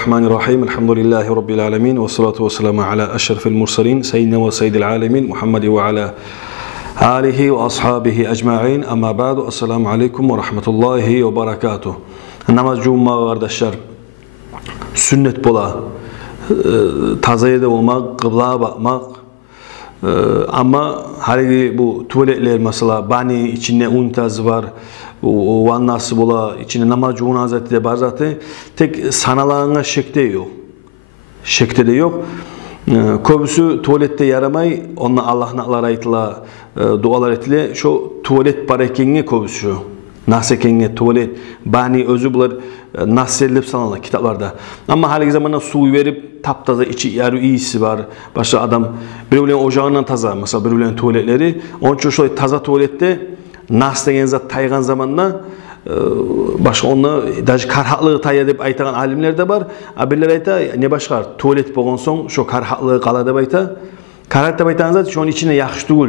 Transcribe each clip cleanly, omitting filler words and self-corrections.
Bismillahirrahmanirrahim. Elhamdülillahi Rabbil alemin. Ve salatu ve selamu ala eşrefil mursalin. Seyyidina ve seyyidil alemin. Muhammedi ve ala alihi ve ashabihi ecma'in. Amma ba'du. Esselamu aleyküm ve rahmetullahi ve barakatuh. Namaz cuma kardeşler. Sünnet bola. Taza yerde olmak, kıblaya bakmak. Ama hali bu tuvaletler mesela bani içinde unitaz var. O vannası bola içinde namaz cuma zati var zaten. Tek sanalağına şekte yok. Şekte de yok. Köbüsü tuvalette yaramay. Onunla Allah'ın ayetla dualar etile. Şu tuvalet barekenge köbüsü. Nasekenge tuvalet bani özü bular nasellip sanalır kitaplarda. Ama hali zamanında su verip taptaza içi yarı iyisi var. Başka adam birbirinin ocağından taza mesela birbirinin tuvaletleri. Onun için şöyle taza tuvalette nas degen zat taygan zamanla başka onu daşı karhatlığı tayya dep aytagan alimler de var. Abiler ayta ne başka tuvalet bolgan soň şu karhatlığı kala dep ayta. Karhat dep aytagan zat şonun içine yaxşı tugul.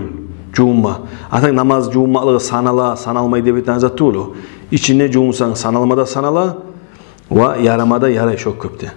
Cuma. Atak namaz cumalığı sanala, sanalmayı dep aytagan zat tugul. İçine cumsan sanalmada sanala ve yaramada yaray çok köpte.